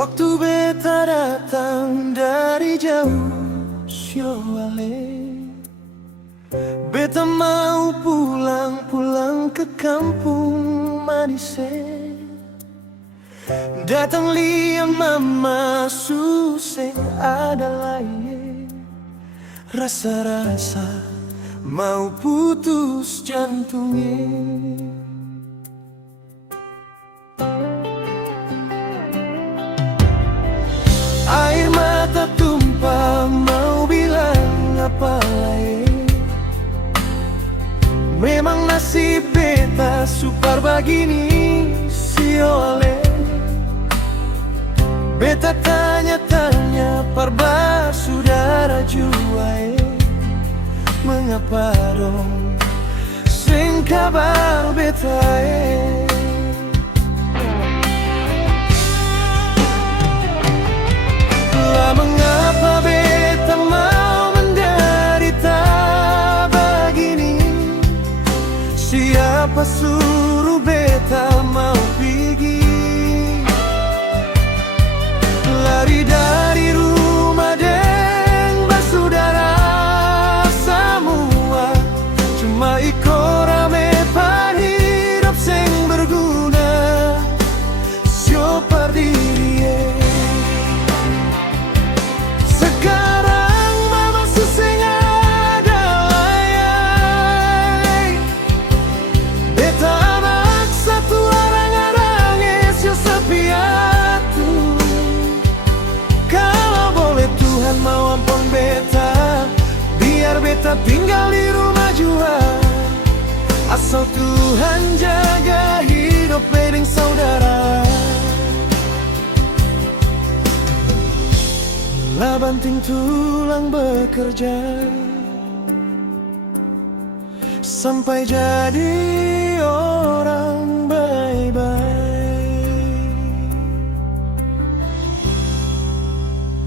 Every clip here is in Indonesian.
Waktu beta datang dari jauh Syawale, beta mau pulang ke kampung Manise. Datang liang mama suseng ada lain, rasa-rasa mau putus jantungnya. Air mata tumpah mau bilang apa lain. Memang nasib beta supar begini siole. Beta tanya-tanya parba saudara juai, mengapa dong sing kabar beta lah mengapa beta mau menderita begini? Siapa suruh beta mau pergi? Lari dari rumah deng basudara semua, cuma iko rame pan hidup sing berguna. Siapa diri sekarang mama suseng ada layai. Beta anak satu arang-arang esyo sepiatu. Kalau boleh Tuhan mau ampun beta, biar beta tinggal di rumah jua. Asal Tuhan jaga hidup bedeng saudara. Lah banting tulang bekerja sampai jadi orang baik-baik.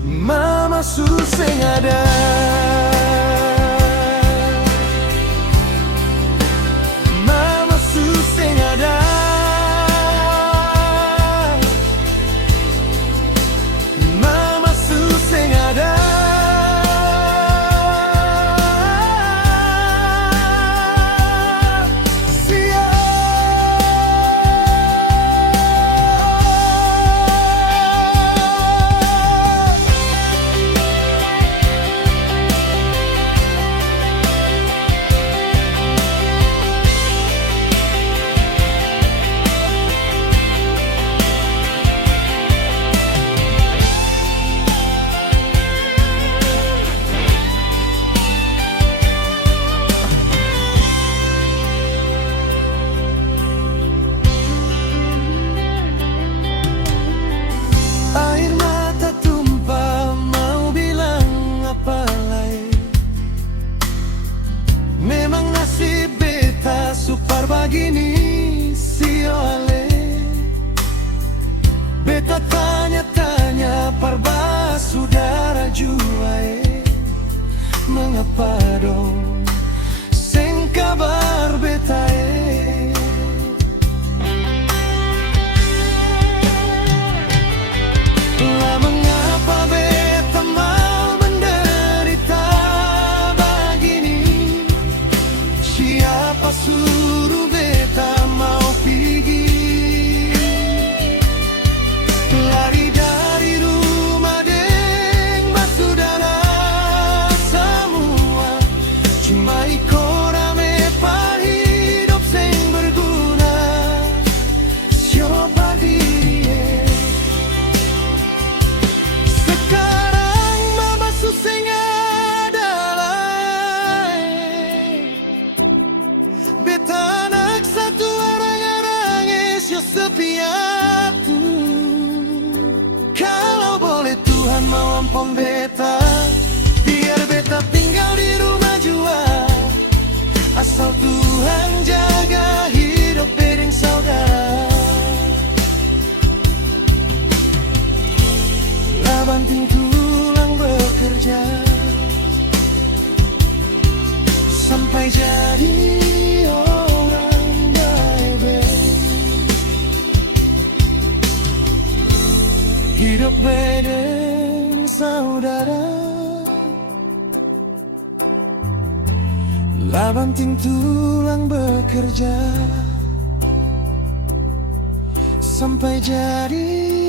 Mama suseng ada, mama suseng ada, mama suseng ada. Supar begini siole. Beta tanya-tanya parba saudara juai, mengapa dong sing kabar beta lah mengapa beta mau menderita begini? Siapa suruh beta mau pergi? Lari dari rumah deng basudara semua, cuma iko rame pan hidup sing berguna. Siapa diri sekarang mama suseng adalah beta anak satu arang-arang esyo sepiatu. Kalau boleh Tuhan mau ampun beta, biar beta tinggal di rumah jua. Asal Tuhan jaga hidup bedeng saudara. Lah banting tulang bekerja sampai jadi orang baik-baik. Hidup bedeng saudara, labanting tulang bekerja sampai jadi